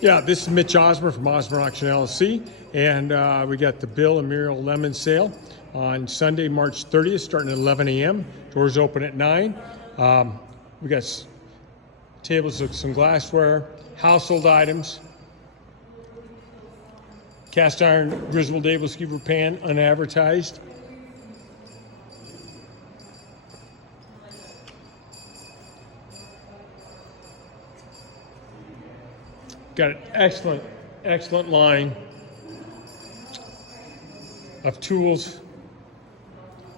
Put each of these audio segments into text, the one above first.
Yeah, this is Mitch Osmer from Osmer Auction LLC, and we got the Bill and Muriel Lemon Sale on Sunday, March 30th, starting at 11 a.m. Doors open at 9. We got tables with some glassware, household items, cast iron grizzled table skewer pan, unadvertised. Got an excellent line of tools,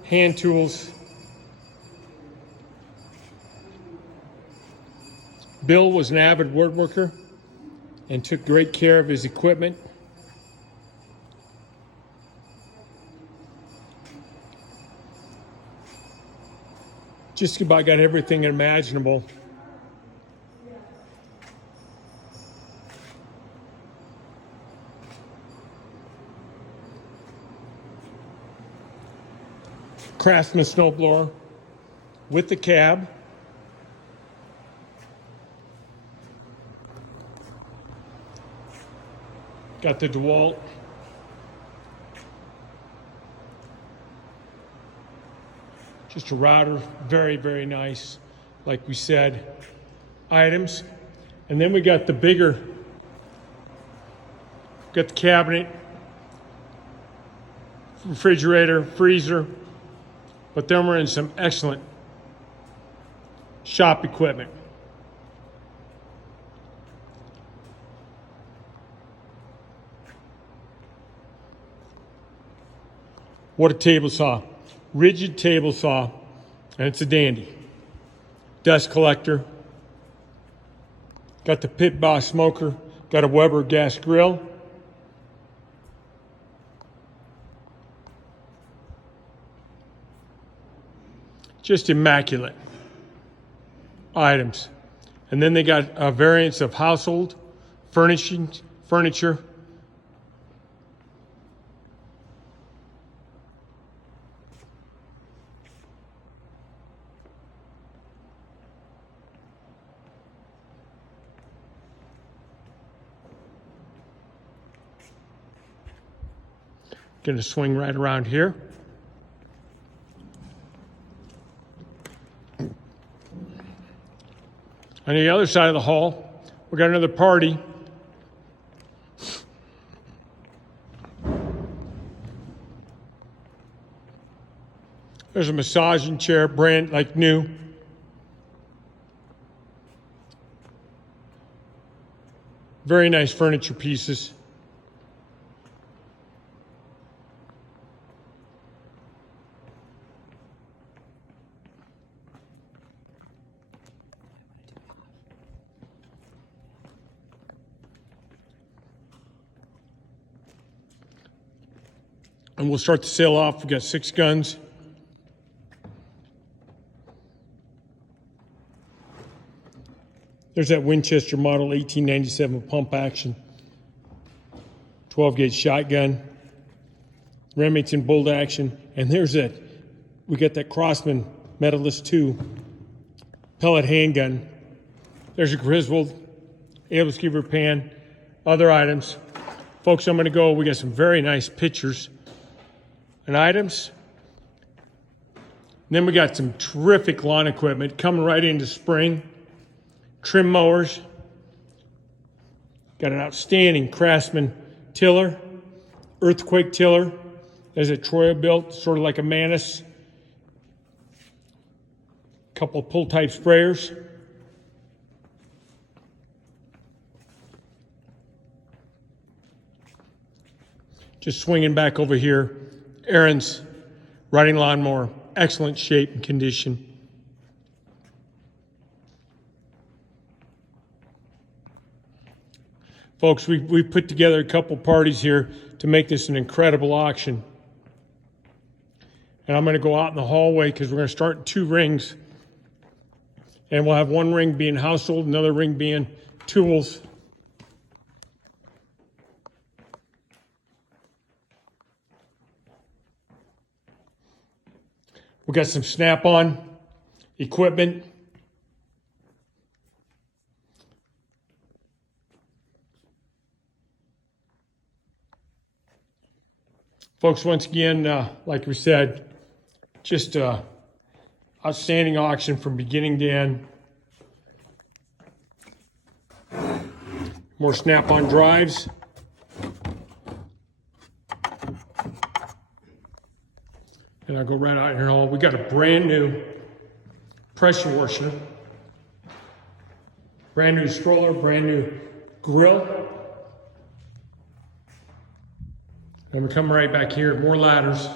hand tools. Bill was an avid woodworker and took great care of his equipment. Just about got everything imaginable. Craftsman snowblower with the cab. Got the DeWalt. Just a router, very nice, like we said, items. And then we got the bigger, got the cabinet, refrigerator, freezer, but then we're in some excellent shop equipment. What a table saw. Rigid table saw, and it's a dandy. Dust collector. Got the Pit Boss smoker. Got a Weber gas grill. Just immaculate items. And then they got a variance of household furniture. Going to swing right around here. On the other side of the hall, we got another party. There's a massaging chair, brand like new. Very nice furniture pieces. And we'll start the sale off. We've got 6 guns. There's that Winchester model 1897 pump action. 12-gauge shotgun. Remington bolt action. And there's that. We got that Crosman Medalist 2 pellet handgun. There's a Griswold able skewer pan. Other items. Folks, I'm going to go. We got some very nice pictures and items. And then we got some terrific lawn equipment coming right into spring. Trim mowers. Got an outstanding Craftsman tiller, earthquake tiller. There's a Troya built, sort of like a Manus. Couple of pull type sprayers. Just swinging back over here. Aaron's riding lawnmower, excellent shape and condition. Folks, we've put together a couple parties here to make this an incredible auction. And I'm going to go out in the hallway because we're going to start in 2 rings. And we'll have one ring being household, another ring being tools. We got some Snap-on equipment. Folks, once again, like we said, just outstanding auction from beginning to end. More snap-on drives. And I'll go right out here. We got a brand new pressure washer, brand new stroller, brand new grill. And we come right back here, more ladders.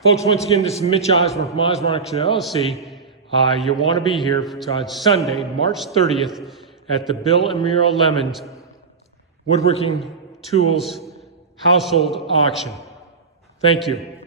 Folks, once again, this is Mitch Osborne from Osborne Auction LLC. You want to be here on Sunday, March 30th at the Bill and Muriel Lemons Woodworking Tools Household Auction. Thank you.